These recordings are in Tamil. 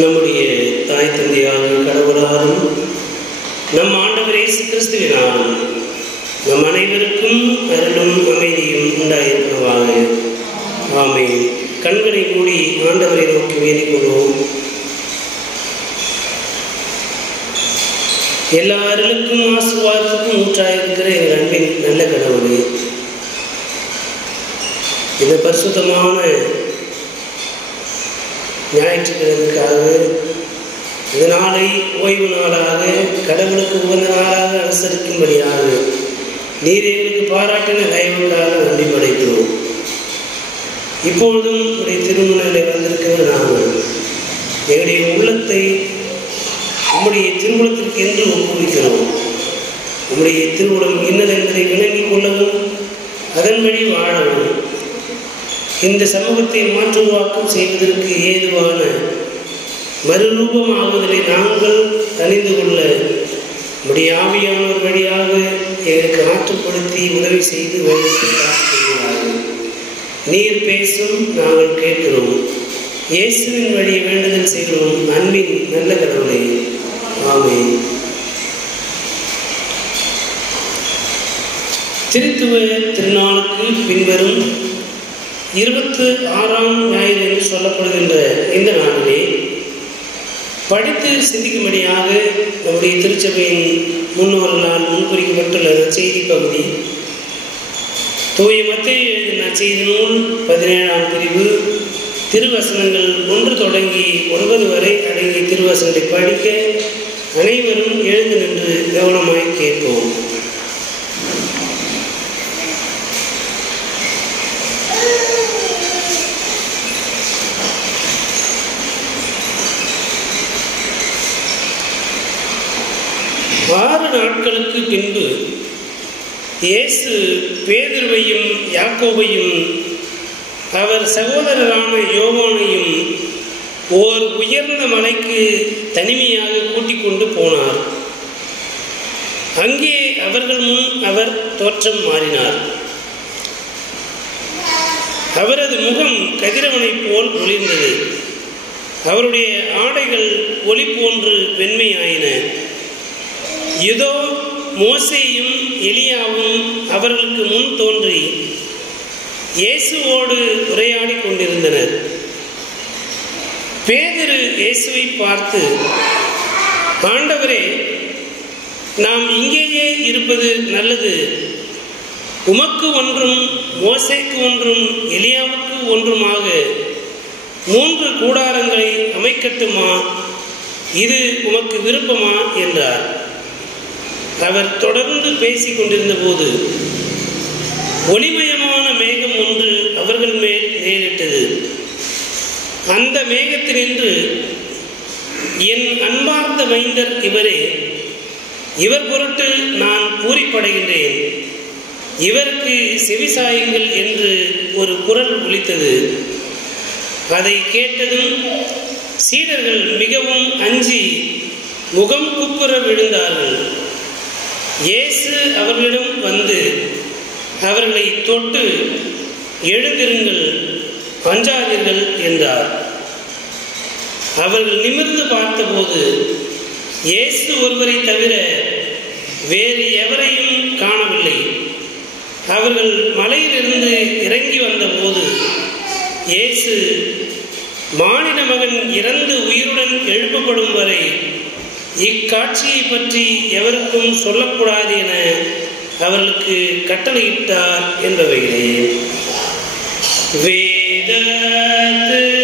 நம்முடைய தாய் தந்தையாக கடவுளாலும் நம் ஆண்டவர் இயேசு கிறிஸ்துவினாலும் நம் அனைவருக்கும் அருளும் அமைதியும் உண்டாயிருப்பதாக. ஆமென். கண்களை மூடி ஆண்டவரை நோக்கி வேண்டிக் கொள்வோம். எல்லா அருளுக்கும் ஆசீர்வாதத்துக்கும் ஊற்றாயிருக்கிற எங்கள் அன்பின் நல்ல கடவுளே, இந்த பரிசுத்தமான ஞாயிற்றுக்கிழமைக்காக இந்த நாளை ஓய்வு நாளாக கடவுளுக்கு உகந்த நாளாக அனுசரிக்கும்படியாக நீர் எங்களுக்கு பாராட்டின தயவுக்காக நன்றி படைக்கிறோம். இப்பொழுதும் உடைய திருமணங்களை வந்திருக்கிற நாங்கள் எங்களுடைய உள்ளத்தை உம்முடைய திருமணத்திற்கு என்று ஒப்புவிக்கிறோம். உம்முடைய திருமணம் இன்னது என்பதை விளங்கிக் கொள்ளவும் அதன்படி வாழவும் இந்த சமூகத்தை மாற்றுருவாக்கம் செய்வதற்கு ஏதுவான மறுரூபமாகுதலை நாங்கள் அறிந்து கொள்ள நம்முடைய ஆவியானவர் வழியாக எங்களுக்கு ஆற்றுப்படுத்தி உதவி செய்து வருகிறார்கள். நீர் பேசும், நாங்கள் கேட்கிறோம். இயேசுவின் வழியை வேண்டுதல் செய்கிறோம். அன்பின் நல்ல கடவுளே, ஆமென். திருத்துவ திருநாளுக்கு பின்வரும் 26ஆம் ஞாயிறு என்று சொல்லப்படுகின்ற இந்த நாளிலே படித்து சிந்திக்கும்படியாக நம்முடைய திருச்சபையின் முன்னோர்களால் முன்குறிக்கப்பட்டுள்ள செய்தி பகுதி தூய மத்தேயு எழுதின நற்செய்தி நூல் 17ஆம் பிரிவு திருவசனங்கள் 1 தொடங்கி 9 வரை அடங்கிய திருவசனத்தை படிக்க அனைவரும் எழுந்து நின்று கவனமாய் கேட்போம். ஆறு நாட்களுக்கு பின்பு இயேசு பேதுருவையும் யாக்கோபையும் அவர் சகோதரரான யோவானையும் ஓர் உயர்ந்த மலைக்கு தனிமையாக கூட்டிக் கொண்டு போனார். அங்கே அவர்கள் முன் அவர் தோற்றம் மாறினார். அவரது முகம் கதிரவனைப் போல் ஒளிர்ந்தது. அவருடைய ஆடைகள் ஒளி போன்று வெண்மையாயின. இதோ மோசேயும் எலியாவும் அவர்களுக்கு முன் தோன்றி இயேசுவோடு உரையாடி கொண்டிருந்தனர். பேதுரு இயேசுவை பார்த்து, ஆண்டவரே, நாம் இங்கேயே இருப்பது நல்லது. உமக்கு ஒன்றும் மோசேக்கு ஒன்றும் எலியாவுக்கு ஒன்றுமாக 3 கூடாரங்களை அமைக்கட்டுமா? இது உமக்கு விருப்பமா என்றார். அவர் தொடர்ந்து பேசிக் கொண்டிருந்த போது ஒளிமயமான மேகம் ஒன்று அவர்கள் மேல் நேரிட்டது. அந்த மேகத்தினின்று, என் அன்பார்ந்த மைந்தர் இவரே, இவர் பொருட்டு நான் பூரிப்படைகின்றேன், இவருக்கு செவிசாயுங்கள் என்று ஒரு குரல் ஒலித்தது. அதை கேட்டதும் சீடர்கள் மிகவும் அஞ்சி முகம் குப்புற விழுந்தார்கள். இயேசு அவர்களிடம் வந்து அவர்களை தொட்டு, எழுந்திருங்கள், அஞ்சாதீர்கள் என்றார். அவர்கள் நிமிர்ந்து பார்த்தபோது இயேசு ஒருவரை தவிர வேறு எவரையும் காணவில்லை. அவர்கள் மலையிலிருந்து இறங்கி வந்தபோது இயேசு, மானிட மகன் இறந்து உயிருடன் எழுப்பப்படும் வரை இக்காட்சியை பற்றி எவருக்கும் சொல்லக்கூடாது என அவர்களுக்கு கட்டளையிட்டார் என்பவைகளே. Hare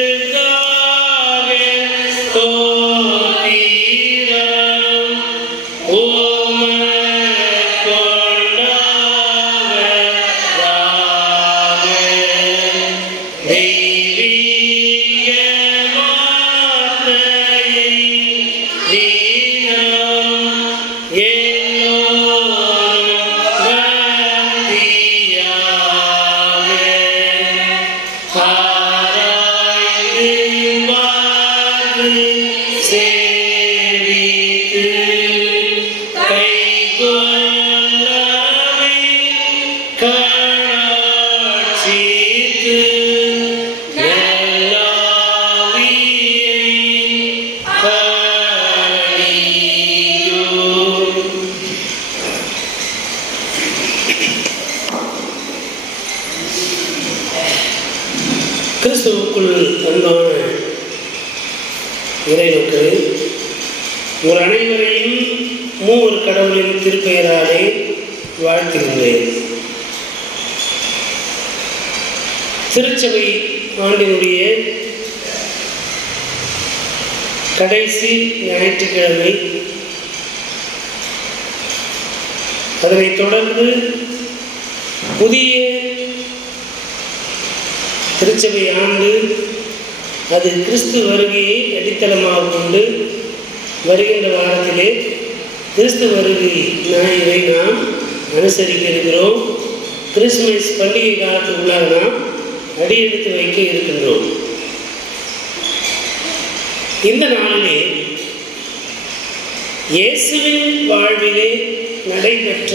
இறைமக்களே, உங்கள் அனைவரையும் மூவர் கடவுளின் திருப்பெயராலே வாழ்த்துகின்றேன். திருச்சபை ஆண்டினுடைய கடைசி ஞாயிற்றுக்கிழமை, அதனைத் தொடர்ந்து புதிய திருச்சபை ஆண்டு, அது கிறிஸ்து வருகையை அடித்தளமாக கொண்டு வருகின்ற வாரத்திலே கிறிஸ்து வருகை ஞாயிறை நாம் அனுசரிக்க இருக்கிறோம். கிறிஸ்துமஸ் பண்டிகை காலத்துக்குள்ளாக நாம் அடியெடுத்து வைக்க இருக்கின்றோம். இந்த நாளிலே இயேசுவின் வாழ்விலே நடைபெற்ற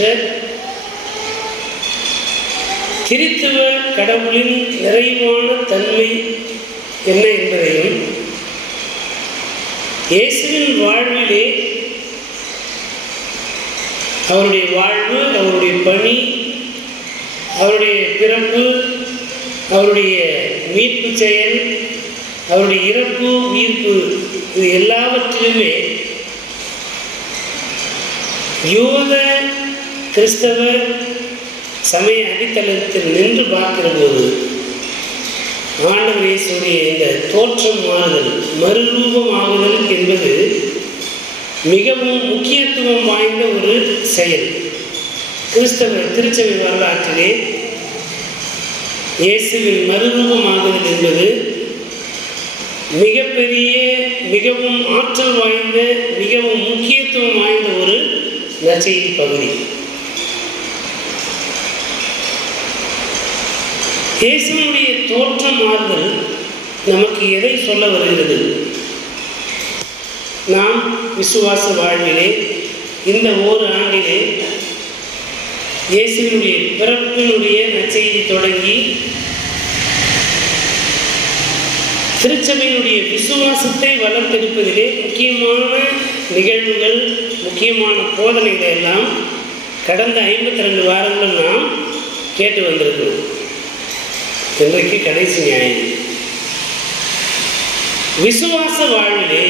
கிறித்துவ கடவுளின் நிறைவான தன்மை என்ன என்பதையும், இயேசுவின் வாழ்விலே அவருடைய வாழ்வு, அவருடைய பணி, அவருடைய பிறப்பு, அவருடைய மீட்பு செயல், அவருடைய இறப்பு, உயிர்ப்பு, இது எல்லாவற்றிலுமே யூத கிறிஸ்தவ சமய அடித்தளத்தில் நின்று பார்க்கிற போது ஆண்டவர் இயேசுடைய இந்த தோற்றம் மாறுதல், மறுரூபமாகுதல் என்பது மிகவும் முக்கியத்துவம் வாய்ந்த ஒரு செயல். கிறிஸ்தவ திருச்சபை வரலாற்றிலே இயேசுவின் மறுரூபமாகுதல் என்பது மிகப்பெரிய, மிகவும் ஆற்றல் வாய்ந்த, மிகவும் முக்கியத்துவம் வாய்ந்த ஒரு நற்செய்தி பகுதி. இயேசுவினுடைய தோற்றம் மாறுதல் நமக்கு எதை சொல்ல வருகிறது? நாம் விசுவாச வாழ்விலே இந்த ஓர் ஆண்டிலே இயேசுவினுடைய பிறப்பினுடைய நற்செய்தி தொடங்கி திருச்சபையினுடைய விசுவாசத்தை வளர்த்தெடுப்பதிலே முக்கியமான நிகழ்வுகள், முக்கியமான போதனைகள் எல்லாம் கடந்த 52 வாரங்கள் நாம் கேட்டு வந்திருக்கிறோம். இன்றைக்கு கடைசி ஞாயிறு. விசுவாச வாழ்விலே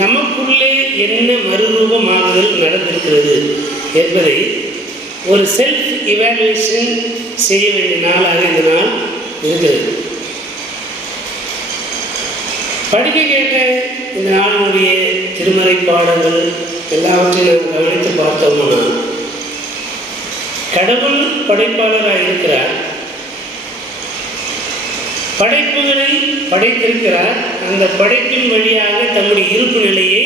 நமக்குள்ளே என்ன மறுரூபமாகுதல் நடந்திருக்கிறது என்பதை ஒரு செல்ஃப் இவாலுவேஷன் செய்ய வேண்டிய நாளாக இந்த நாள் இருக்கிறது. படிக்க கேட்ட இந்த நாளினுடைய திருமறை பாடங்கள் எல்லாவற்றையும் நாம் கவனித்து பார்த்தோம்னா, கடவுள் படைப்பாளராக இருக்கிறார், படைப்புகளை படைத்திருக்கிறார், அந்த படைப்பின் வழியாக தம்முடைய இருப்பு நிலையை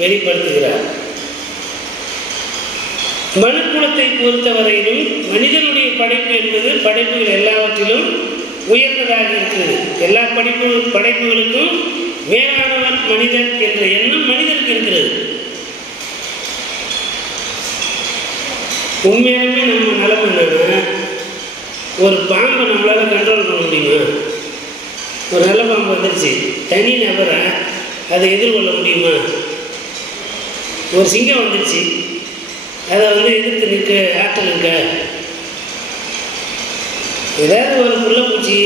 வெளிப்படுத்துகிறார். மனுக்குலத்தை பொறுத்தவரையிலும் மனிதனுடைய படைப்பு என்பது படைப்புகள் எல்லாவற்றிலும் உயர்ந்ததாக இருக்கிறது. எல்லா படைப்புகளுக்கும் மேலானவர் மனிதன் என்ற எண்ணம் மனிதனுக்கு இருக்கிறது. உண்மையாலுமே நம்ம நலம் என்னன்னா, ஒரு பாம்பை நம்மளால கண்ட்ரோல் பண்ண முடியுமா? ஒரு நல்ல பாம்பு வந்துருச்சு, தனி நபரை அதை எதிர்கொள்ள முடியுமா? ஒரு சிங்கம் வந்துருச்சு, அதை எதிர்த்து நிற்க ஆற்றல் இருக்க? ஏதாவது ஒரு புள்ளப்பூச்சி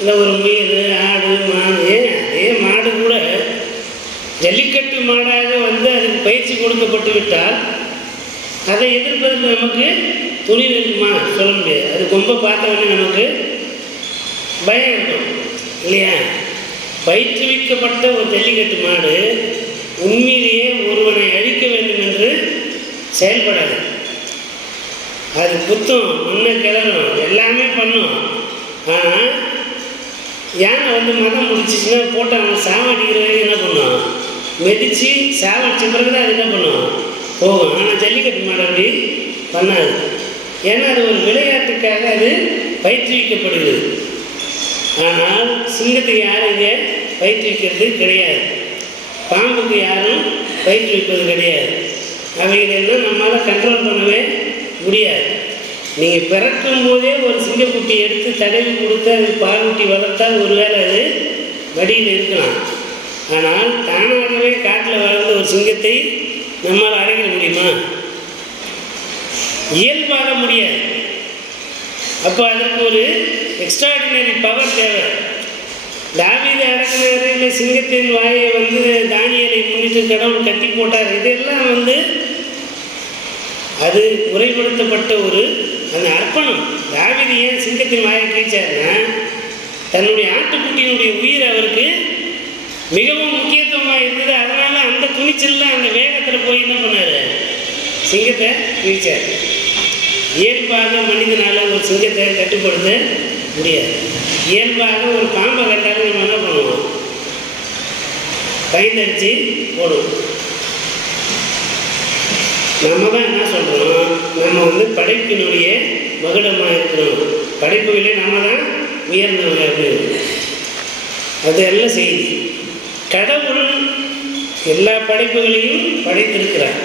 இல்லை ஒரு முயல், ஆடு, மாடு, அதே மாடு கூட ஜல்லிக்கட்டு மாடாக அதுக்கு பயிற்சி கொடுக்கப்பட்டு விட்டால் அதை எதிர்ப்பதற்கு நமக்கு துணிவு இருக்குமா? சொல்ல முடியாது. அது ரொம்ப பார்த்தவொடனே நமக்கு பயம் இருக்கும் இல்லையா? பயிற்றுவிக்கப்பட்ட ஒரு ஜல்லிக்கட்டு மாடு உண்மையிலேயே ஒருவனை அழிக்க வேண்டும் என்று செயல்படாது. அது குத்தும், முன்ன கிளறும், எல்லாமே பண்ணும். ஆனால் யானை மதம் முடிச்சிச்சுன்னா போட்டு அவன் சாவடிக்கிற வரைக்கும் என்ன பண்ணும்? மெதிச்சு சாவடிச்ச பிறகு தான் அது என்ன பண்ணும்? போகும். ஆனால் ஜல்லிக்கட்டு மாடு அப்படி பண்ணாது. ஏன்னா அது ஒரு விளையாட்டுக்காக அது பயிற்றுவிக்கப்படுகிறது. ஆனால் சிங்கத்துக்கு யாரும் இங்கே பயிற்றுவிக்கிறது கிடையாது, பாம்புக்கு யாரும் பயிற்றுவிப்பது கிடையாது. அவைகள் எல்லாம் நம்மளால் கண்ட்ரோல் பண்ணவே முடியாது. நீங்கள் பிறக்கும் போதே ஒரு சிங்கக்குட்டி எடுத்து தடவி கொடுத்து அது பாலூட்டி வளர்த்தால் ஒருவேளை அது வடியில் இருக்கலாம். ஆனால் தானாகவே காட்டில் வளர்ந்த ஒரு சிங்கத்தை நம்மால் அடைக்க முடியுமா? இயல்பாக முடியாது. அப்போ அதற்கு ஒரு எக்ஸ்ட்ராடினரி பவர் தேவை. தாவீது அடக்கினாரு, இல்லை சிங்கத்தின் வாயை வந்து தானியலை முன்னிட்டு கடவுள் கட்டி போட்டார், இதெல்லாம் வந்து அது முறைப்படுத்தப்பட்ட ஒரு அந்த அர்ப்பணம். தாவீது ஏன் சிங்கத்தின் வாயை கீழ்ச்சாருன்னா, தன்னுடைய ஆட்டுக்குட்டியினுடைய உயிர் அவருக்கு மிகவும் முக்கியத்துவமாக இருந்தது. அதனால அந்த துணிச்சலில் அந்த வேகத்தில் போய் என்ன பண்ணார், சிங்கத்தை கீழ்ச்சார். இயல்பாக மனிதனால் ஒரு சிங்கத்தை கட்டுப்படுத்த முடியாது. இயல்பாக ஒரு பாம்பை கட்டாலும் நம்ம என்ன பண்ணுவோம், கைந்தடிச்சு போடுவோம். நம்ம தான் என்ன சொல்கிறோம், நம்ம வந்து படைப்பினுடைய மகுடமாக இருக்கிறோம், படைப்புகளே நம்ம தான் உயர்ந்தவங்க அப்படின்னு. அது எல்லாம் செய்தி. கடவுள் எல்லா படைப்புகளையும் படைத்திருக்கிறார்.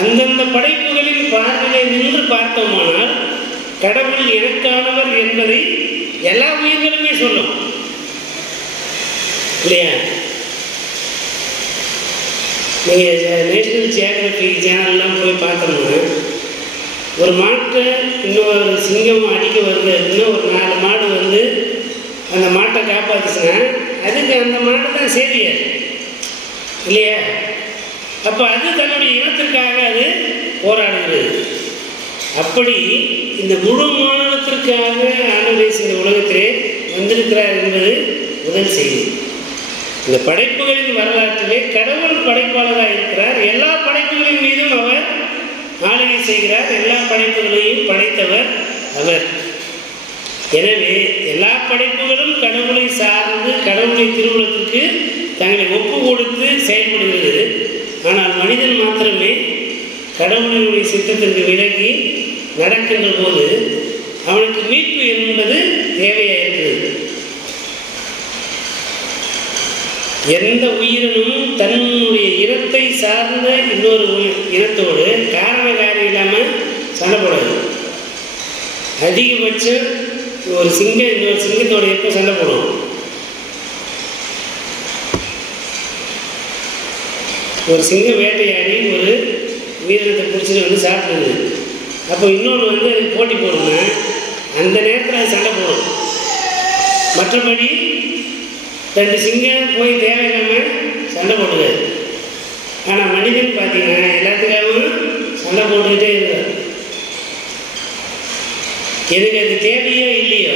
அந்தந்த படைப்புகளின் பார்வையை நின்று பார்த்தோமானால் கடவுள் எனக்கானவர் என்பதை எல்லா உயிர்களுமே சொல்லும் இல்லையா? நீங்கள் நேஷனல் ஜியோகிராஃபிக் சேனல்லாம் போய் பார்த்தோம்னா, ஒரு மாட்டை இன்னொரு சிங்கம் அடிக்க வருது அப்படின்னா ஒரு 4 மாடு வந்து அந்த மாட்டை காப்பாற்றுச்சுன்னா அதுக்கு அந்த மாடு தான் சேவியர் இல்லையா? அப்போ அது தன்னுடைய இனத்திற்காக அது போராடுகிறது. அப்படி இந்த முழு மாநிலத்திற்காக ஆண்டவர் இந்த உலகத்திலே வந்திருக்கிறார் என்பது முதல் செய்தி. இந்த படைப்புகளின் வரலாற்றிலே கடவுள் படைப்பாளராக இருக்கிறார். எல்லா படைப்புகளின் மீதும் அவர் ஆளுகை செய்கிறார். எல்லா படைப்புகளையும் படைத்தவர் அவர். எனவே எல்லா படைப்புகளும் கடவுளை சார்ந்து கடவுளுடைய திருவுளத்திற்கு தங்களை ஒப்பு கொடுத்து செயல்படுகிறது. ஆனால் மனிதன் மாத்திரமே கடவுளினுடைய சித்தத்திற்கு விலகி நடக்கின்ற போது அவனுக்கு மீட்பு என்பது தேவையாயிருக்கிறது. எந்த உயிரினும் தன்னுடைய இனத்தை சார்ந்த இன்னொரு இனத்தோடு காரண காரியம் இல்லாமல் சண்டை போடாது. அதிகபட்சம் ஒரு சிங்கம் இன்னொரு சிங்கத்தோடு எப்போ சண்டை போடும், ஒரு சிங்கம் வேட்டையாடி ஒரு உயிரினத்தை பிடிச்சிட்டு வந்து சாப்பிடுது. அப்போ இன்னொன்று வந்து அதுக்கு போட்டி போடுங்க, அந்த நேரத்தில் அது சண்டை போடும். மற்றபடி 2 சிங்கம் போய் தேவையில்லாமல் சண்டை போடுவார். ஆனால் மனிதன் பார்த்தீங்கன்னா எல்லாத்துக்காகவும் சண்டை போட்டுக்கிட்டே இருக்கார். எதுக்கு அது தேவையோ இல்லையோ,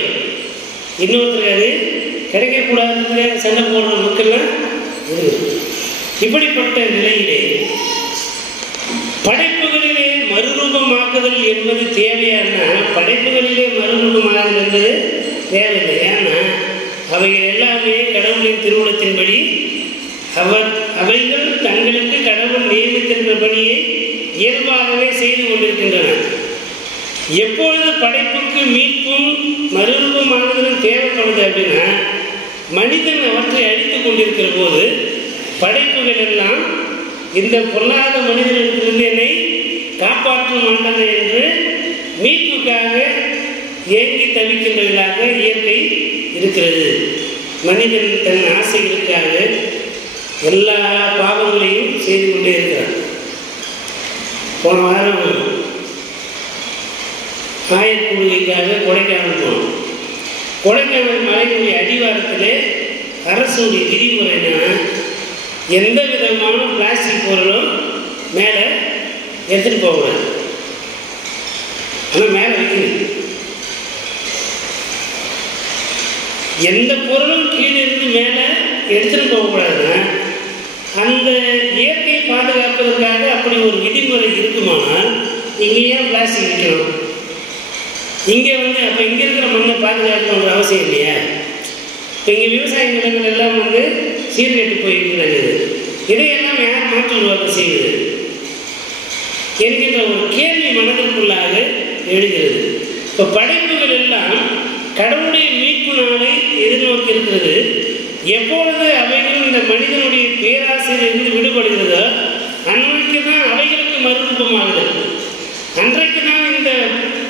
இன்னொருத்தருக்கு அது கிடைக்கக்கூடாதுன்னு சண்டை போடுற மக்கள்லாம் இருக்குது. இப்படிப்பட்ட நிலையிலே படைப்புகளிலே மறுரூபமாக்குதல் என்பது தேவையான படைப்புகளிலே மறுரூபமாகுதல் என்பது தேவையில்லை. ஏன்னா அவைகள் எல்லாமே கடவுளின் திருவுளத்தின்படி அவைகள் தங்களுக்கு கடவுள் நியமித்திருக்கிறபடியே இயல்பாகவே செய்து கொண்டிருக்கின்றன. எப்பொழுது படைப்புக்கு மீட்பும் மறுரூபமாகுதலும் தேவைப்படுது அப்படின்னா, மனிதன் அவற்றை அழித்து கொண்டிருக்கிற போது படைப்புகள் எல்லாம் இந்த பொல்லாத மனிதனிடத்திலிருந்து என்னை காப்பாற்றும் ஆண்டவர் என்று மீட்புக்காக ஏங்கி தவிக்கின்றவர்களாக இயற்கை இருக்கிறது. மனிதன் தன் ஆசைகளுக்காக எல்லா பாவங்களையும் செய்து கொண்டே இருக்கிறார். போன வாரம் ஆயக்கூடுகைக்காக கொடைக்கானல் போனோம். கொடைக்கானல் மலையினுடைய அடிவாரத்திலே அரசுடைய விதிமுறை என்னன்னா, எந்த விதமான பிளாஸ்டிக் பொருளும் மேலே எடுத்துகிட்டு போகக்கூடாது. ஆனால் மேலே வைக்கணும். எந்த பொருளும் கீழே இருந்து மேலே எடுத்துகிட்டு போகக்கூடாதுன்னா, அந்த இயற்கையை பாதுகாப்பதற்காக அப்படி ஒரு விதிமுறை இருக்குமானால் இங்கே ஏன் பிளாஸ்டிக் வைக்கணும்? இங்கே வந்து அப்போ இங்கே இருக்கிற மண்ணை பாதுகாக்கணுன்ற அவசியம் இல்லையா? இப்போ இங்கே விவசாய நிலங்கள் எல்லாம் வந்து சீர்கெட்டு போயிருக்கிறது. இதையெல்லாம் யார் மாற்று உருவாக்கம் செய்யுது என்கின்ற ஒரு கேள்வி மனதிற்குள்ளாக எழுகிறது. இப்போ படைப்புகள் எல்லாம் கடவுளுடைய மீட்பு நாளை எதிர்நோக்கி இருக்கிறது. எப்பொழுது அவைகள் இந்த மனிதனுடைய பேராசையிலிருந்து விடுபடுகிறதோ அன்றைக்கு தான் அவைகளுக்கு மறுரூபமாகுது. அன்றைக்கு தான் இந்த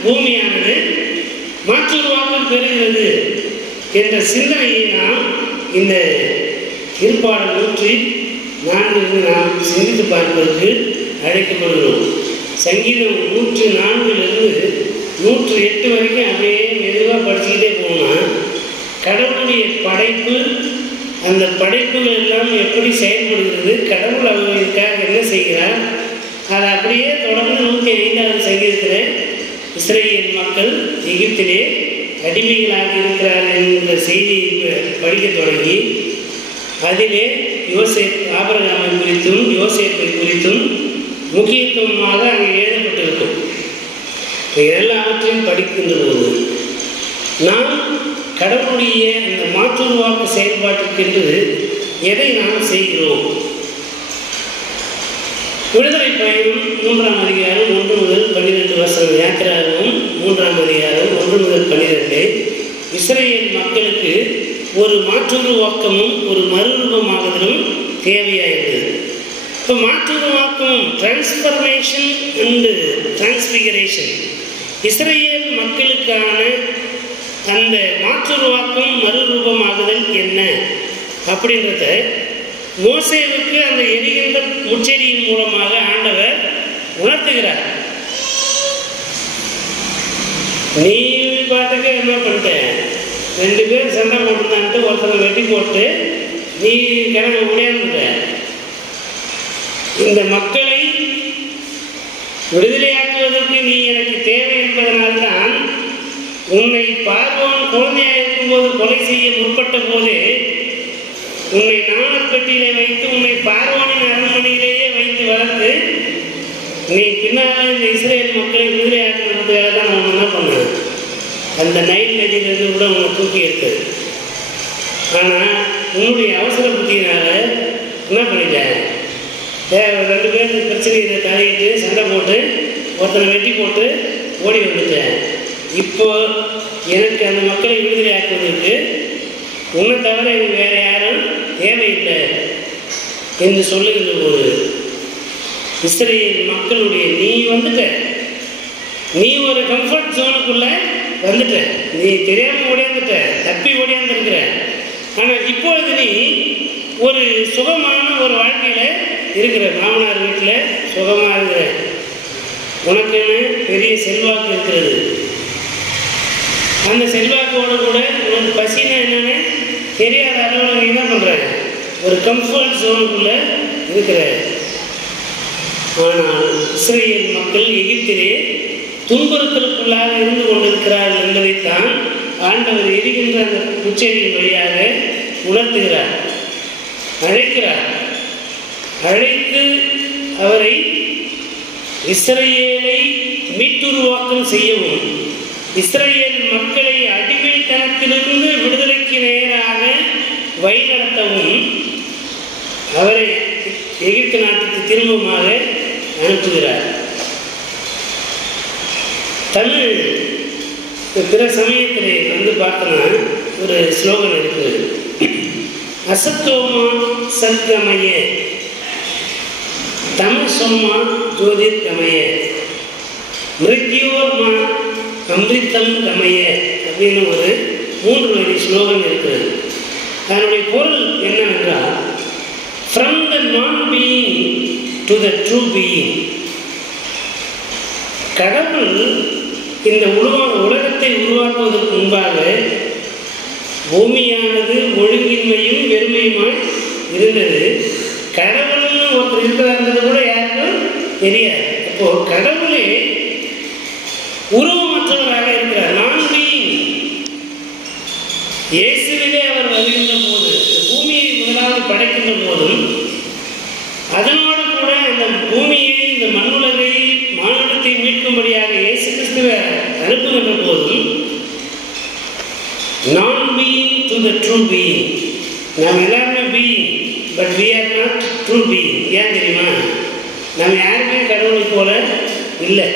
பூமியானது மாற்று உருவாக்கம் பெறுகிறது என்ற சிந்தனையை நாம் இந்த திருப்பாடல் 104 நாம் சிந்தித்து பார்ப்பதற்கு அழைக்கப்படுகிறோம். சங்கீதம் 104 108 வரைக்கும் அப்படியே மெதுவாக படிச்சுக்கிட்டே போனால் கடவுளுடைய படைப்பு, அந்த படைப்புகள் எல்லாம் எப்படி செயல்படுகிறது, கடவுள் அவர்களுக்காக என்ன செய்கிறார், அதை அப்படியே தொடர்ந்து 105வது சங்கீதத்தில் இஸ்ரேல் மக்கள் எகிப்திலே அடிமைகளாக இருக்கிறார்கள் என்ற செய்தியை படிக்க தொடங்கி அதிலே ஆபிரகாமை குறித்தும் யோசேப்பை குறித்தும் முக்கியத்துவமாக அங்கே எழுதப்பட்டிருக்கும். எல்லாவற்றையும் படிக்கின்ற போது நாம் கடவுளுடைய அந்த மாற்றுருவாக்க செயல்பாட்டுக்கென்று எதை நாம் செய்கிறோம்? விடுதலை பயணம் 3ஆம் அதிகாரம் 1 முதல் 12 வசனம், யாத்திராகவும் 3ஆம் அதிகாரம் 1 முதல் 12 இஸ்ரேல் மக்களுக்கு ஒரு மாற்றுருவாக்கமும் ஒரு மறுரூபமாகுதலும் தேவையாயிருந்தது. இப்போ மாற்றுருவாக்கம், டிரான்ஸ்ஃபர்மேஷன் அண்டு டிரான்ஸ்பிகரேஷன், இஸ்ரேல் மக்களுக்கான அந்த மாற்றுருவாக்கம் மறுரூபமாகுதல் என்ன அப்படின்றத மோசேவுக்கு அந்த எரிகின்ற முச்செடியின் மூலமாக ஆண்டவர் உணர்த்துகிறார். நீ பாட்டுக்கு என்ன பண்ணிட்ட, 2 பேர் சண்டை போட்டுதான்ட்டு ஒருத்தனை வெட்டி போட்டு நீ கிளம்ப முடியாதுட்ட. இந்த மக்களை விடுதலையாக்குவதற்கு நீ எனக்கு தேவை என்பதனால்தான் உன்னை பார்வோன் குழந்தையாக இருக்கும்போது கொலை செய்ய முற்பட்ட போதே உன்னை நாணக்கட்டிலே வைத்து உன்னை பார்வோனின் அரண்மனையிலேயே வைத்து வளர்த்து நீ பின்னால் இந்த இஸ்ரேல் மக்களை விடுதலையாக்குறதுக்காக தான் நான் என்ன பண்ணேன், அந்த நைல் நதியிலிருந்து கூட உன்னை தூக்கி இருக்குது. ஆனால் உன்னுடைய அவசர புத்தியினால என்ன பண்ணிட்டேன், 2 பேர் பிரச்சனையை தலையிட்டு சண்டை போட்டு ஒருத்தனை வெட்டி போட்டு ஓடி வந்துட்டேன். இப்போ எனக்கு அந்த மக்களை விடுதலை ஆக்குவதற்கு உன்னை தவிர எனக்கு வேறு யாரும் தேவையில்லை என்று சொல்லுகின்ற போது இஸ்ரேல் மக்களுடைய நீ வந்துட்ட, நீ ஒரு கம்ஃபர்ட் ஜோனுக்குள்ள வந்துட்ட, நீ தெரியாமல் ஓடியாந்துட்ட, தப்பி ஓடியாந்துருக்கிற. ஆனால் இப்பொழுது நீ ஒரு சுகமான ஒரு வாழ்க்கையில் இருக்கிற, மாமனார் வீட்டில் சுகமாக இருக்கிற, உனக்குன்னு பெரிய செல்வாக்கு இருக்கிறது. அந்த செல்வாக்கோடு கூட உனக்கு பசினா என்னன்னு தெரியாத அளவில் நீ என்ன பண்ணுற, ஒரு கம்ஃபர்ட் ஜோனுக்குள்ள இருக்கிற. ஆனால் இஸ்ரேல் மக்கள் எகிப்திலே துன்புறுத்தலுக்குள்ளாக இருந்து கொண்டிருக்கிறார்கள் என்பதைத்தான் ஆண்டவர் எரிகின்ற அந்த உச்சரியின் வழியாக உணர்த்துகிறார், அழைக்கிறார். அழைத்து அவரை இஸ்ரேலை மீட்டுருவாக்கம் செய்யவும், இஸ்ரேல் மக்களை அடிமைத்தனத்திலிருந்து விடுதலைக்கு நேராக வழிநடத்தவும் அவரை எகிப்து நாட்டுக்கு திரும்பமாக அனுப்புகிறார். தமிழ் பிற சமயத்திலே வந்து பார்த்தோன்னா ஒரு ஸ்லோகன் இருக்குது, அசத்தோமா சத்கமய தமசோமா ஜோதிர்கமய மிருத்யோர்மா அமிர்தம் கமய அப்படின்னு ஒரு 3 வரி ஸ்லோகன் இருக்கிறது. அதனுடைய பொருள் என்னவென்றால், from the non being to the true being. கடவுள் இந்த உலகத்தை உருவாக்குவதற்கு முன்பாக பூமியானது ஒழுங்கின்மையும் வெறுமையுமாய் இருந்தது. கடவுள்னு ஒருத்தர் இருக்கிறார்ன்றது கூட யாருக்கும் தெரியாது. அப்போ கடவுளே உருவமற்றவராக இருக்கிறார், நான் பீயிங். இயேசுவிலே அவர் வருகின்ற போது, பூமியை முதலாவது படைக்கின்ற போதும், அதனோடு கூட அந்த பூமியை, இந்த மண்ணுலகை, மானுடத்தை மீட்கும்படியாக இயேசு கிறிஸ்துவை அனுப்புகின்ற போதும், நான் being to the true being. நாம் எல்லாருமே being, but we are not true being. ஏன் தெரியுமா? நம்ம யாருமே கடவுளை போல இல்லை.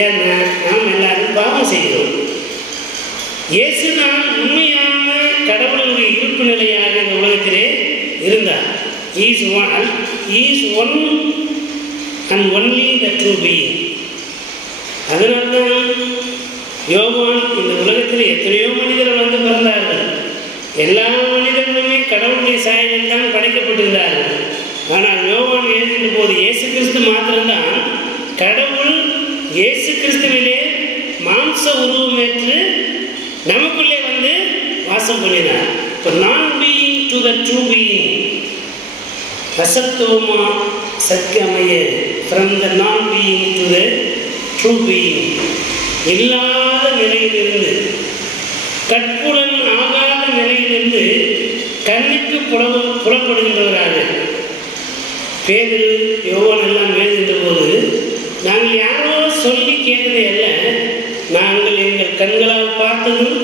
ஏன்னா நாம் எல்லாரும் பாவம் செய்கிறோம். இயேசு தான் உண்மையான கடவுளுடைய இருப்பு நிலையாக இந்த உலகத்திலே இருந்தார். Is one and only the true being. அதனால்தான் யோவான், இந்த உலகத்தில் எத்தனையோ மனிதர்கள் வந்து பிறந்தார்கள், எல்லா மனிதர்களுமே கடவுளுடைய சாயலில் தான் படைக்கப்பட்டிருந்தார்கள். ஆனால் யோவான் எழுதின்ற போது இயேசு கிறிஸ்து மாத்திரம்தான் கடவுள் இயேசு கிறிஸ்துவிலே மாம்ச உருவமேற்று நமக்குள்ளே வந்து வாசம் பண்ணினார். இப்போ non being to the true being, அசத்தோமா சத்யமய, from the non being to the true being, இல்லாத நிலையிலிருந்து, கற்புலன் ஆகாத நிலையிலிருந்து கண்ணுக்கு புலப்படுகின்றவராக. பேதுரு யோவான் எல்லாம் எழுதுகின்ற போது, நாங்கள் யாரோ சொல்லி கேட்டதே அல்ல, நாங்கள் எங்கள் கண்களால் பார்த்ததும்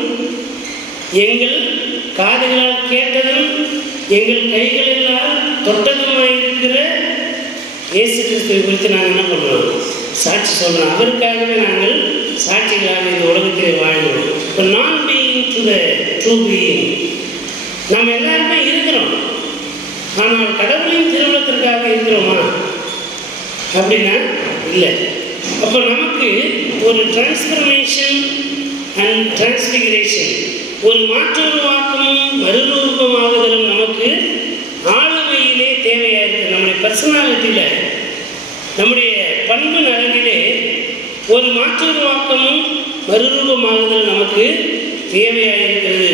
எங்கள் காதுகளால் கேட்டதும் எங்கள் கைகளெல்லாம் தொட்டதுமாயிருக்கிற இயேசு கிறிஸ்துவை குறித்து நாங்கள் என்ன பண்ணுறோம்? சாட்சி சொல்கிறோம். அவருக்காகவே நாங்கள் சாட்சிகளாக இந்த உலகத்திலே வாழ்கிறோம். இப்போ non being to the true being, நாம் எல்லாருமே இருக்கிறோம். ஆனால் கடவுளின் திருமணத்திற்காக இருக்கிறோமா அப்படின்னா இல்லை. அப்போ நமக்கு ஒரு டிரான்ஸ்ஃபர்மேஷன் அண்ட் டிரான்ஸ்பிகரேஷன், ஒரு மாற்றுருவாக்கமும் மறுரூபமாகுதலும் நமக்கு ஆளுமையிலே தேவையாக இருக்குது. நம்முடைய பர்சனாலிட்டியில், நம்முடைய பண்பு நலனிலே ஒரு மாற்றுருவாக்கமும் மறுரூபமாகுதல் நமக்கு தேவையாக இருக்கிறது.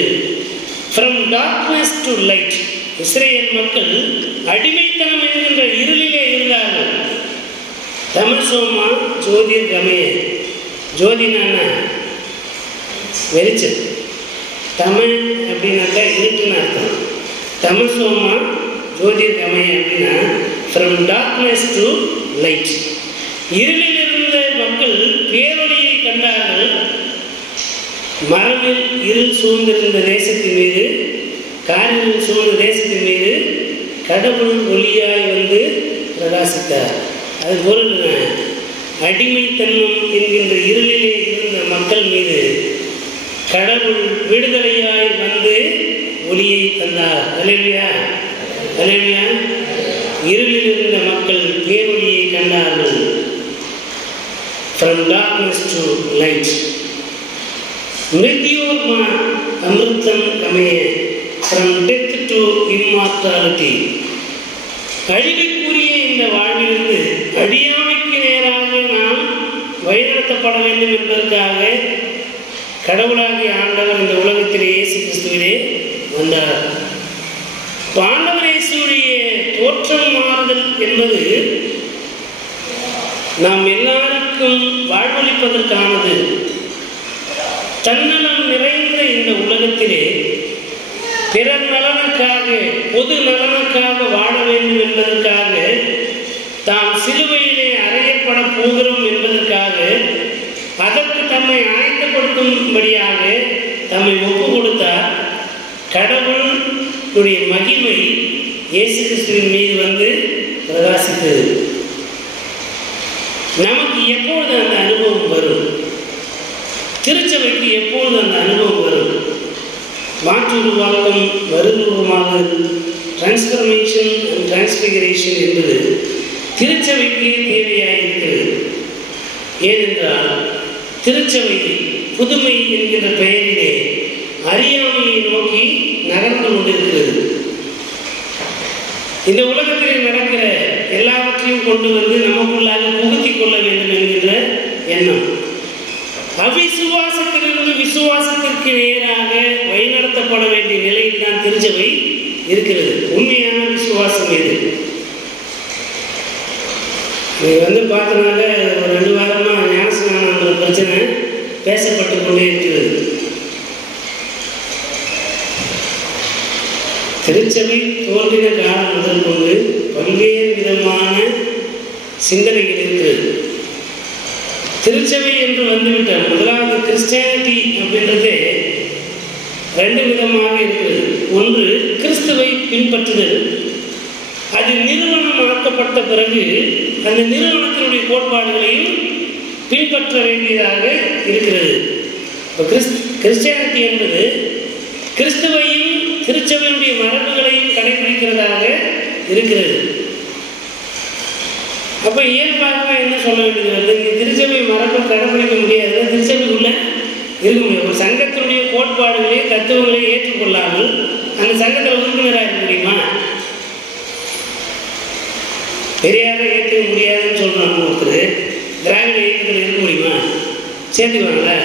From darkness to light, Israel மக்கள் அடிமைத்தனம் என்கின்ற இருளிலே இருந்தார்கள். தமசோமா ஜோதிர் கமய, ஜோதினான வெளிச்சம், தமிழ் அப்படின்னாக்கா இருட்டுன்னு அர்த்தம். தமசோமா ஜோதிர் கமய அப்படின்னா ஃப்ரம் டார்க்னஸ் டு லைட், இருளில் இருந்த மக்கள் பேரொளியை கண்டார்கள். மரபில் இருள் சூழ்ந்திருந்த தேசத்தின் மீது, காரில் சூழ்ந்த தேசத்தின் மீது கடவுள் ஒளியாய் வந்து பிரகாசித்தார். அது பொருள் அடிமைத்தன்மை என்கின்ற இருளிலே இருந்த மக்கள் மீது கடவுள் விடுதலையாய் வந்து ஒளியை தந்தார். அல்லேலூயா, அல்லேலூயா. இருளில் இருந்த மக்கள் பேரொளியை கண்டார்கள். From darkness to light. மிருத்யோர்மா அமிர்தம் கமய, from death to immortality. அழிவுக்குரிய இந்த வாழ்விலிருந்து அழியாமைக்கு நேராக நாம் வழிநடத்தப்பட வேண்டும் என்பதற்காக கடவுளாகிய ஆண்டவர் இந்த உலகத்திலே இயேசு கிறிஸ்துவிலே வந்தார். ஆண்டவர் இயேசுடைய தோற்றம் மாறுதல் என்பது நாம் எல்லாருக்கும் வாழ்வளிப்பதற்கானது. தன்னலம் நிறைந்த இந்த உலகத்திலே பிறர் நலனுக்காக, பொது நலனுக்காக வாழ வேண்டும் என்பதற்காக, தாம் சிலுவையிலே அறையப்பட போகிறோம் என்பதற்காக, அதற்கு தம்மை ஆயத்தப்படுத்தும்படியாக தம்மை ஒப்பு கொடுத்தார். கடவுளுடைய மகிமை இயேசு கிறிஸ்துவின் மீது வந்து பிரகாசித்தது. நமக்கு எப்பொழுது அந்த அனுபவம் வரும்? திருச்சபைக்கு எப்பொழுது அந்த அனுபவம் வரும்? மாற்றுருவாக்கம், மறுரூபமாக, டிரான்ஸ்ஃபர்மேஷன் அண்ட் டிரான்ஸ்பிகரேஷன் என்பது திருச்சபைக்கு தேவையாக இருக்கிறது. ஏனென்றால் திருச்சபை புதுமை என்கின்ற பெயரிலே அறியாமையை நோக்கி நகர்ந்து கொண்டிருக்கிறது. இந்த உலகத்தில் நடக்கிற எல்லாவற்றையும் கொண்டு வந்து நமக்குள்ளாக புகுத்தி கொள்ள வேண்டும் என்கின்ற எண்ணம். அவிசுவாசத்திலிருந்து விசுவாசத்திற்கு நேராக வழிநடத்தப்பட வேண்டிய நிலையில் தான் திருச்சபை இருக்கிறது. உண்மையான விசுவாசம் எது? இது பார்த்தனால ஒரு 2 வாரமாக ஞானஸ்நானங்கிற பிரச்சனை பேசப்பட்டு கொண்டே இருக்கிறது. திருச்சபை தோன்றின காலம் முதல் கொண்டு பல்வேறு விதமான சிந்தனைகள் இருக்கிறது. திருச்சபை என்று வந்துவிட்ட முதலாவது கிறிஸ்டியானிட்டி அப்படின்றது 2 விதமாக இருக்கிறது. ஒன்று கிறிஸ்துவை பின்பற்றுதல். அது நிறுவனமாக்கப்பட்ட பிறகு அந்த நிறுவனத்தினுடைய கோட்பாடுகளையும் பின்பற்ற வேண்டியதாக இருக்கிறது. இப்போ கிறிஸ்டியானிட்டி என்பது கிறிஸ்துவையும் திருச்சபையினுடைய மரபுகளையும் கடைபிடிக்கிறதாக இருக்கிறது. அப்போ இயல்பாக என்ன சொல்ல வேண்டியது வருது? நீ திருச்சபை மரபை கடைபிடிக்க முடியாது, திருச்சபைக்குள்ள இருக்க முடியாது. ஒரு சங்கத்தினுடைய கோட்பாடுகளை, தத்துவங்களை ஏற்றுக்கொள்ளாமல் அந்த சங்கத்தில் உறுப்பினராக இருக்க முடியுமா? பெரியாரை ஏற்றுக்க முடியாதுன்னு சொல்கிறாங்க ஒருத்தர். திராவிட இயக்கத்தில் இருக்க முடியுமா? சேர்த்துக்குவாங்களா?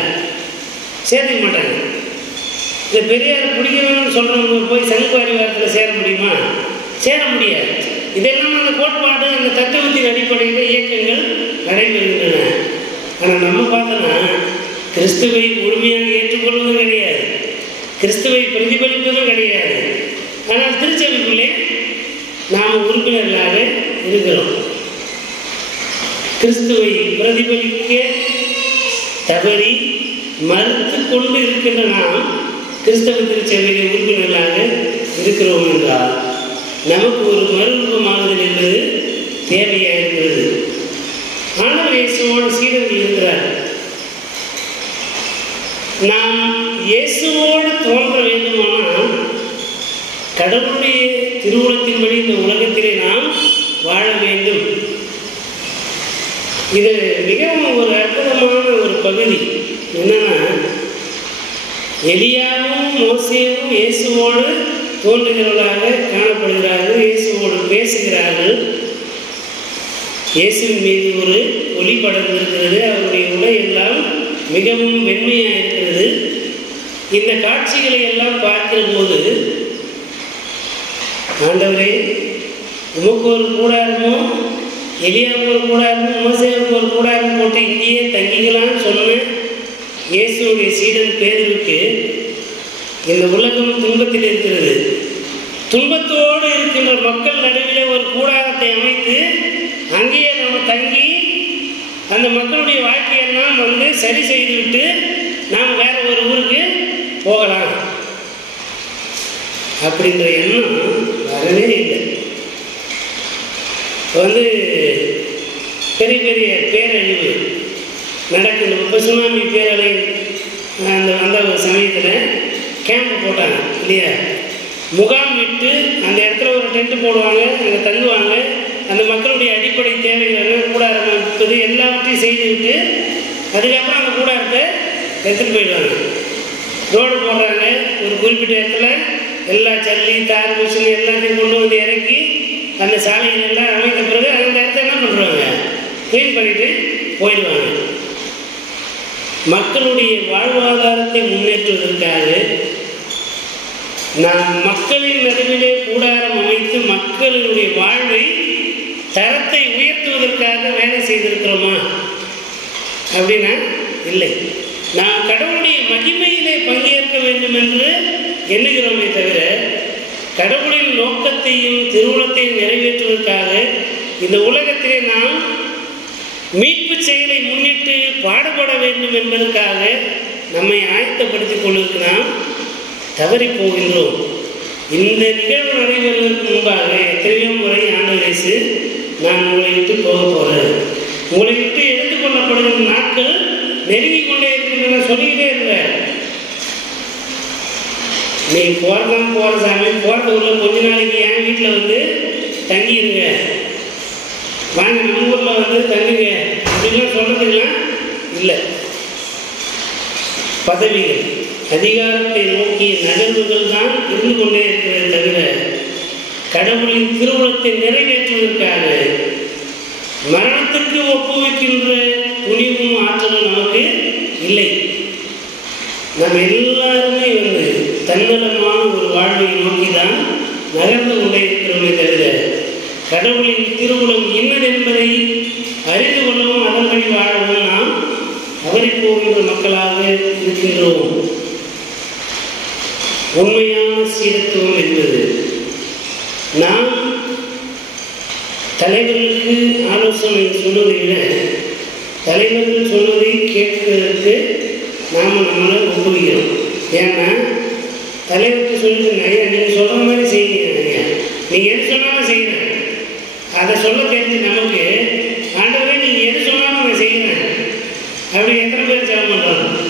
சேர்த்துக்க மாட்டாங்க. இந்த பெரியார் பிடிக்கணும்னு சொல்கிறவங்க போய் சங்க பரிவாரத்தில் சேர முடியுமா? சேர முடியாது. இதெல்லாம் அந்த கோட்பாடு, அந்த தத்துவத்தின் அடிப்படையில் இயக்கங்கள் நடைபெறுகின்றன. ஆனால் நம்ம பார்த்தோன்னா கிறிஸ்துவை முழுமையாக ஏற்றுக்கொள்வதும் கிடையாது, கிறிஸ்துவை பிரதிபலிப்பதும் கிடையாது. ஆனால் திருச்சபைக்குள்ளே நாம் உறுப்பினர்களாக இருக்கிறோம். கிறிஸ்துவை பிரதிபலிக்க தவறி மறுத்து கொண்டு இருக்கின்ற நாம் கிறிஸ்தவ திருச்சபையில் உறுப்பினர்களாக இருக்கிறோம் என்றால் நமக்கு ஒரு மறுரூபமாகுதல் என்பது தேவையாக இருக்கிறது. ஆண்டவர் இயேசுவோடு சீடர்கள் இருக்கிறார். நாம் இயேசுவோடு தோன்ற வேண்டுமானால் கடவுளுடைய திருவுளத்தின்படி இந்த உலகத்திலே நாம் வாழ வேண்டும். இது மிகவும் ஒரு அற்புதமான ஒரு பகுதி. என்னன்னா, எலியாவும் மோசேயும் இயேசுவோடு தோன்றுகிறவர்களாக காணப்படுகிறார்கள், இயேசுவோடு பேசுகிறார்கள். இயேசுவின் மீது ஒரு ஒளி படர்ந்து இருக்கிறது, அவருடைய உடை எல்லாம் மிகவும் வெண்மையாக இருக்கிறது. இந்த காட்சிகளை எல்லாம் பார்க்கிற போது, ஆண்டவரே உமக்கு ஒரு கூடாரமோ, எலியாவுக்கு ஒரு கூடாரமோ, மோசேவுக்கு ஒரு கூடாரம் போட்டு இங்கேயே தங்கிக்கலான்னு சொன்ன இயேசுடைய சீடன் பேதுருக்கு இந்த உலகம் துன்பத்தில் இருக்கிறது. துன்பத்தோடு இருக்கின்ற மக்கள் நடுவில் ஒரு கூடாரத்தை அமைத்து அங்கேயே நம்ம தங்கி அந்த மக்களுடைய வாழ்க்கையெல்லாம் சரி செய்துவிட்டு நாம் வேற ஒரு ஊருக்கு போகலாம் அப்படின்ற எண்ணம் வரவே இல்லை. பெரிய பெரிய பேரழிவு நடக்குது. இப்போ சுனாமி பேரலை அந்த சமயத்தில் கேம்ப் போட்டாங்க இல்லையா, முகாம் விட்டு அந்த இடத்துல ஒரு டென்ட் போடுவாங்க, அங்கே தங்குவாங்க. அந்த மக்களுடைய அடிப்படை தேவைகள் கூடாரம் அமைப்பது எல்லாவற்றையும் செய்துவிட்டு அதுக்கப்புறம் அந்த கூடாரத்தை எடுத்துகிட்டு போயிடுவாங்க. ரோடு போடுறாங்க, ஒரு குறிப்பிட்ட இடத்துல எல்லா ஜல்லி தார் மிஷின் எல்லாத்தையும் கொண்டு வந்து இறக்கி அந்த சாலைகள் எல்லாம் அமைத்த பிறகு அந்த இடத்த என்ன பண்ணுறாங்க, க்ளீன் பண்ணிட்டு போயிடுவாங்க. மக்களுடைய வாழ்வாதாரத்தை முன்னேற்றுவதற்காக நாம் மக்களின் நடுவிலே கூடாரம் அமைத்து மக்களுடைய வாழ்வை தரத்தை உயர்த்துவதற்காக வேலை செய்திருக்கிறோமா அப்படின்னா இல்லை. நாம் கடவுளுடைய மகிமையிலே பங்கேற்க வேண்டும் என்று எண்ணுகிறோமே தவிர கடவுளின் நோக்கத்தையும் திருவுளத்தையும் நிறைவேற்றுவதற்காக இந்த உலகத்திலே நாம் மீட்பு செயலை முன்னிட்டு பாடுபட வேண்டும் என்பதற்காக நம்மை ஆயத்தப்படுத்திக் கொள்வதற்கு நாம் தவறி போகின்றோம். இந்த நிகழ்வு நடைபெறுவதற்கு முன்பாக எத்தனையோ முறை ஆண்டவர் இயேசு, நான் உங்களை விட்டு போக போகிறேன், உங்களை விட்டு எடுத்துக்கொள்ளப்படுகிற நாட்கள் நெருங்கிக் கொண்டே இருக்கின்றன சொல்லிக்கிட்டே இருங்க. நீ போகிறதான் போகிற சாமி, போகிறது உள்ள கொஞ்ச நாளைக்கு என் வீட்டில் தங்கிடுங்க, வாங்க நம்ம ஊரில் தங்குங்க அப்படின்லாம் சொல்கிறதுலாம் இல்லை. பதவிகள் அதிகாரத்தை நோக்கிய நகர்வுகள் தான் இருந்து கொண்டே இருக்கிறது தவிர கடவுளின் திருவுளத்தை நிறைவேற்றுவதற்காக மரணத்துக்கு ஒப்புவிக்கின்ற துணிவும் ஆற்றலும் நமக்கு இல்லை. நம்ம எல்லாருமே தன்னலமான ஒரு வாழ்வை நோக்கி தான் நகர்ந்து கொண்டே இருக்கிறோமே தவிர கடவுளின் திருவுளம் என்னது என்பதை அறிந்து கொள்ளவும் அதன்படி வாழவும் நாம் அவரை போகின்ற மக்களாக இருக்கின்றோம். உண்மையான சீரத்துவம் என்பது நாம் தலைவர்களுக்கு ஆலோசனை சொல்வதை விட தலைவர்கள் சொல்வதை கேட்பதற்கு நாம் நம்மளை ஒப்புகிறோம். ஏன்னா தலைவருக்கு சொல்லிட்டு ஐயா நீங்கள் சொல்கிற மாதிரி செய்யுங்க, ஐயா நீங்கள் எது சொன்னாலும் செய்கிறேன், அதை சொல்ல தெரிஞ்சு நமக்கு ஆண்டவரே நீங்கள் எது சொன்னாலும் நான் செய்கிறேன் அப்படி எத்தனை பேர் ஜெபம் பண்ணுறாங்க?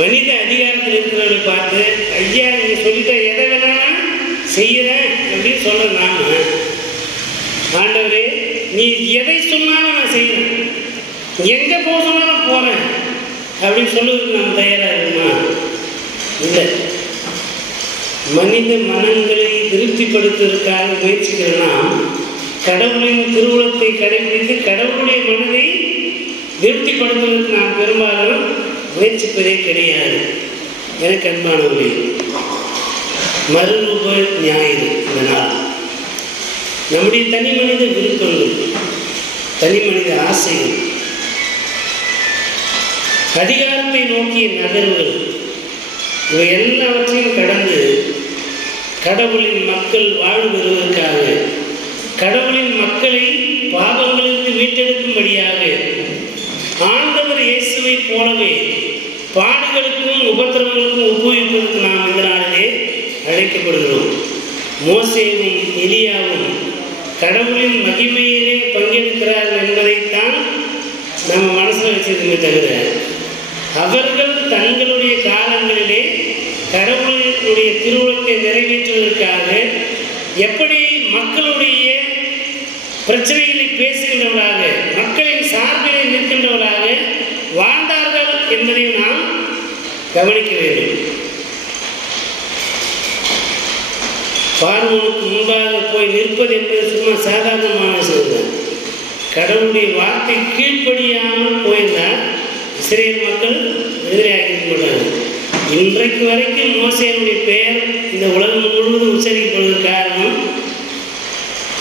மனித அதிகாரத்தில் இருக்கிறவரை பார்த்து ஐயா நீங்கள் சொல்லிட்ட எதை வேணாலும் செய்கிறேன் அப்படின்னு சொல்கிற நாம ஆண்டவரே நீ எதை சொன்னாலும் நான் செய்கிறேன், எங்கே போக சொன்னாலும் போகிறேன் அப்படின்னு சொல்லுவதுக்கு நாம் தயாராக இருக்குமா? இல்லை. மனித மனங்களை திருப்திப்படுத்துவதற்காக முயற்சிக்கிற நாம் கடவுளின் திருவுளத்தை கடைபிடித்து கடவுளுடைய மனதை திருப்திப்படுத்துவதற்கு நாம் பெரும்பாலும் முயற்சிப்பதே கிடையாது. எனக்கு அன்பானவர்களே, மறுரூப ஞாயிறு இந்த நாள் நம்முடைய தனி மனித விருப்பங்கள், தனி மனித ஆசைகள், அதிகாரத்தை நோக்கிய நகர்வுகள், இவை எல்லாவற்றையும் கடந்து கடவுளின் மக்கள் வாழ்வு பெறுவதற்காக, கடவுளின் மக்களை பாவங்களுக்கு மீட்டெடுக்கும்படியாக ஆண்டவர் இயேசுவை போலவே பாடுகளுக்கும் உபத்திரவங்களுக்கும் ஒப்புவிப்பதற்கு நாம் இந்த நாளிலே அழைக்கப்படுகிறோம். மோசேவும் எலியாவும் கடவுளின் மகிமையிலே பங்கெடுக்கிறார்கள் என்பதைத்தான் நம்ம மனசில் வச்சிருக்கோமே தவிர, அவர்கள் தங்களுடைய காலங்களிலே கடவுளுடைய திருவுளத்தை நிறைவேற்றுவதற்காக எப்படி மக்களுடைய பிரச்சனைகளை பேசுகின்றவர்களாக, மக்களின் சார்பிலை நிற்கின்றவர்களாக வாழ்ந்தார்கள் என்பதையும் நாம் கவனிக்க வேண்டும். பார்வோனுக்கு முன்பாக போய் நிற்பது என்பது சும்மா சாதாரணமான விஷயம். கடவுளுடைய வார்த்தை கீழ்ப்படியாமல் போயிருந்தால் இஸ்ரேல் மக்கள் விடுதலையாகிக்க மாட்டாங்க. இன்றைக்கு வரைக்கும் மோசேனுடைய பெயர் இந்த உலகம் முழுவதும் உச்சரிக்கப்படுவதற்கு காரணம்,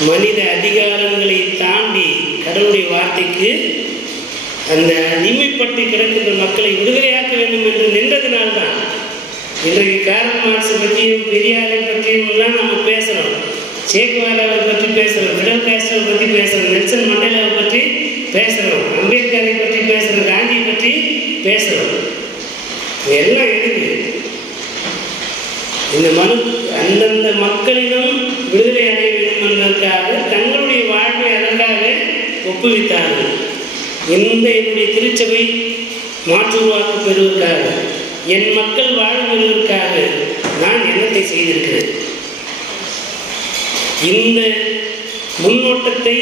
மனித அதிகாரங்களை தாண்டி கடவுளுடைய வார்த்தைக்கு அந்த அடிமைப்பட்டு கிடக்கின்ற மக்களை விடுதலையாக்க வேண்டும் என்று நின்றதினால்தான். இன்றைக்கு கார்ல் மார்க்ஸ் பற்றியும் பெரியாரை பற்றியும் எல்லாம் நம்ம பேசுகிறோம், சேக்குவாராவை பற்றி பேசுகிறோம், ஃபிடல் காஸ்ட்ரோவை பற்றி பேசுகிறோம், நெல்சன் மண்டேலாவை பற்றி பேசுகிறோம், அம்பேத்கரை பற்றி பேசுகிறோம், காந்தியை பற்றி பேசுகிறோம். எல்லாம் எதுக்கு? இந்த மனு அந்தந்த மக்களிடம் விடுதலை அடைய வேண்டும் என்பதற்காக தங்களுடைய வாழ்வை அதற்காக ஒப்புவித்தார்கள். இந்த என்னுடைய திருச்சபை மாற்று உருவாக்க பெறுவதற்காக, என் மக்கள் வாழ பெறுவதற்காக நான் என்னத்தை செய்திருக்கிறேன்? இந்த முன்னோட்டத்தை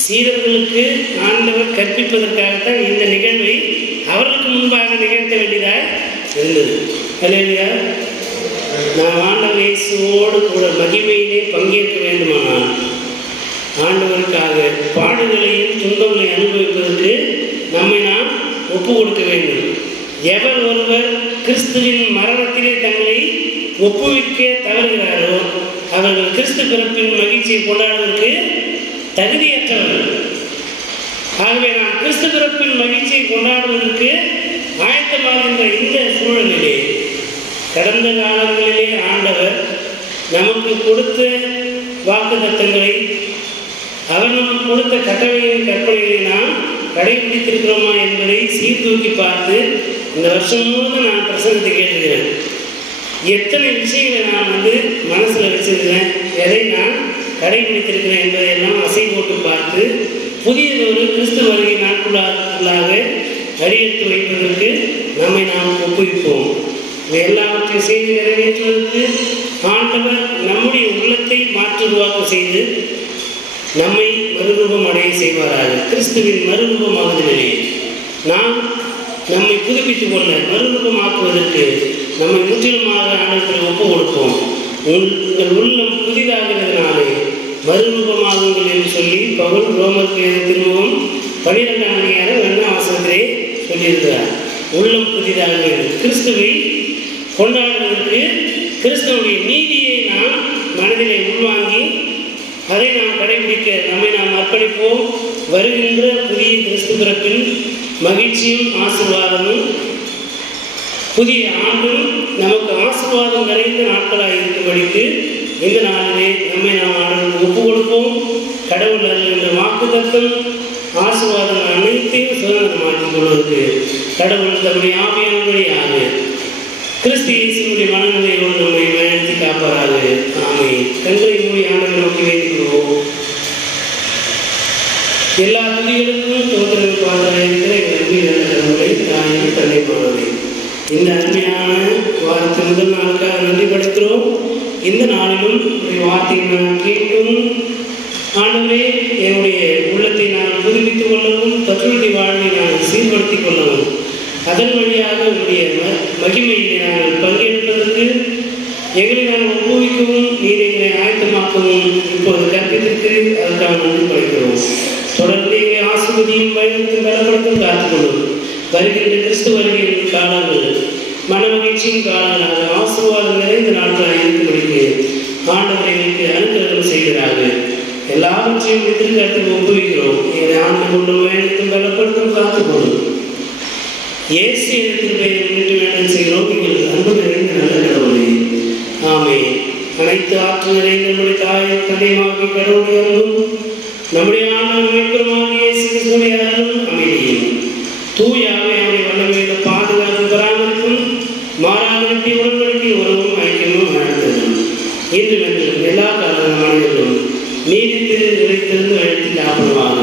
சீடர்களுக்கு ஆண்டவர் கற்பிப்பதற்காகத்தான் இந்த நிகழ்வை அவர்களுக்கு முன்பாக நிகழ்த்த வேண்டியதாக இருந்தது. அல்லேலூயா. நாம் ஆண்டவர் இயேசுவோடு கூட மகிமையிலே பங்கேற்க வேண்டுமானால் ஆண்டவருக்காக பாடுகளையும் துன்பங்களையும் அனுபவிப்பதற்கு நம்மை நாம் ஒப்பு கொடுக்க வேண்டும். எவர் ஒருவர் கிறிஸ்துவின் மரணத்திலே தங்களை ஒப்புவிக்க தவறுகிறாரோ அவர்கள் கிறிஸ்து பிறப்பின் மகிழ்ச்சியை கொண்டாடுவதற்கு தகுதியற்றவர்கள். ஆகவே நாம் கிறிஸ்து பிறப்பின் மகிழ்ச்சியை கொண்டாடுவதற்கு ஆயத்தமாகின்ற இந்த சூழலிலே கடந்த காலங்களிலே ஆண்டவர் நமக்கு கொடுத்த வாக்குத்தத்தங்களை, அவர் நமக்கு கொடுத்த கட்டளைகளின் கற்பனைகளை நாம் கடைபிடித்திருக்கிறோமா என்பதை சீர்தூக்கி பார்த்து இந்த வருஷம் முழுவதும் நான் பிரசங்கத்தை கேட்டிருக்கிறேன். எத்தனை விஷயங்களை நான் மனசில் வச்சிருக்கிறேன், எதை நான் கடைபிடித்திருக்கிறேன் என்பதையெல்லாம் அசை போட்டு பார்த்து புதியதொரு கிறிஸ்து வருகை நாட்குள்ளாக அடியெடுத்து வைப்பதற்கு நம்மை நாம் ஒப்புவிப்போம். இது எல்லாவற்றையும் செய்து நிறைவேற்றுவதற்கு ஆண்டவர் நம்முடைய உள்ளத்தை மாற்றுருவாக்கம் செய்து நம்மை மறுரூபம் அடைய செய்வாராக. கிறிஸ்துவின் மறுரூபமாகுதலே நாம் நம்மை புதுப்பித்துக் கொள்ள மறுரூபமாக்குவதற்கு நம்மை முற்றிலுமாக ஆண்டவருக்கு ஒப்பு கொடுப்போம். உங்கள் உள்ளம் புதிதாகிறதுனாலே மறுரூபமாகுங்கள் என்று சொல்லி பவுல் ரோமருக்கு திரும்பவும் 12ஆம் அதிகாரம் 2ஆம் வசனத்திலே சொல்லியிருக்கிறார். உள்ளம் புதிதாக கிறிஸ்துவை கொண்டாடுவதற்கு கிறிஸ்துவனுடைய நீதியை நாம் மனதிலே உள்வாங்கி அதை நாம் கடைபிடிக்க நம்மை நாம் அர்ப்பணிப்போம். வருகின்ற புதிய கிறிஸ்து பிறப்பின் மகிழ்ச்சியும் ஆசீர்வாதமும் புதிய ஆண்டும் நமக்கு ஆசீர்வாதம் நிறைந்த நாட்களாக இருக்கும்படிக்கு இந்த நாளிலே நம்மை நாம் ஆண்டவருக்கு ஒப்பு கொடுப்போம். கடவுள் என்ற வாக்குத்தத்தம் ஆசீர்வாதங்கள் அனைத்தையும் சுதந்திரமாக்கிக் கொள்வதற்கு கடவுள் தன்னுடைய ஆவியானபடியாக கிறிஸ்து இயேசுவினுடைய மனநிலையோடு நம்மை வழிநடத்தி காப்பாராக. ஆமென். கண்களை மூடி ஆண்டவரை நோக்கி வேண்டிக்கொள்வோம். எல்லா துதிகளுக்கும் தோற்றங்கள் பாடலாக இருக்கிற எங்கள் அன்பின் கடவுளை தாயும் தந்தைமானவரே, இந்த அருமையான வாரத்தின் முதல் நாளுக்காக நன்றி படைக்கிறோம். இந்த நாளிலும் வார்த்தையை நான் கேட்கும் ஆண்டவரே, என்னுடைய உள்ளத்தை நான் புதுப்பித்துக் கொள்ளவும் பற்றுடைய வாழ்வை நான் சீர்படுத்திக் கொள்ளவும் அதன் வழியாக உங்களுடைய மகிமையை நாங்கள் பங்கேற்பதற்கு எங்களை நான் ஒப்புவிக்கவும் நீர் எங்களை ஆயத்தமாக்கவும் இப்போது கற்பித்திற்கு அதற்காக நன்றி படைக்கிறோம். தொடர்ந்து எங்களை ஆசிர்வதியும் பயணத்தையும் பலப்படுத்தும் காத்துக்கொள்ளும். வருகின்ற கிறிஸ்து வருகின்ற காலங்கள் மனமகிழ்ச்சியின் காரணமாக ஆசீர்வாதம் நிறைந்த நாட்களாக இருக்கும்படிக்கு ஆண்டவரை எனக்கு அனுகிரகம் செய்கிறார்கள். எல்லாவற்றையும் எதிர்காலத்தில் ஒப்புவிக்கிறோம். எங்களை ஆண்டு கொண்டும் வேண்டுத்தும் பலப்படுத்தும் காத்துக்கொள்ளும். இயேசு இடத்தில் பெயர் முன்னிட்டு வேண்டாம் செய்கிறோம். நீங்கள் அன்பு நிறைந்த நல்ல கடவுளே. ஆமே. அனைத்து ஆற்றல் நிறைந்த நம்முடைய தாயும் தந்தையுமாகிய கடவுளுடைய அன்பும் நம்முடைய ஆண்டவர் மீட்பருமாகிய இயேசு கிறிஸ்துவின் அருளும் அமைதியும் தூயாவே அவருடைய வல்லமையுள்ள பாதுகாப்பு பராமரிப்பும் மாறாமலுக்கு உடன்படிக்கை உறவும் ஐக்கியமும் நடத்ததும் இன்று வென்றும் எல்லா கால மனிதர்களும் நீதித்து நிலைத்திருந்து அழைத்து லாபமாக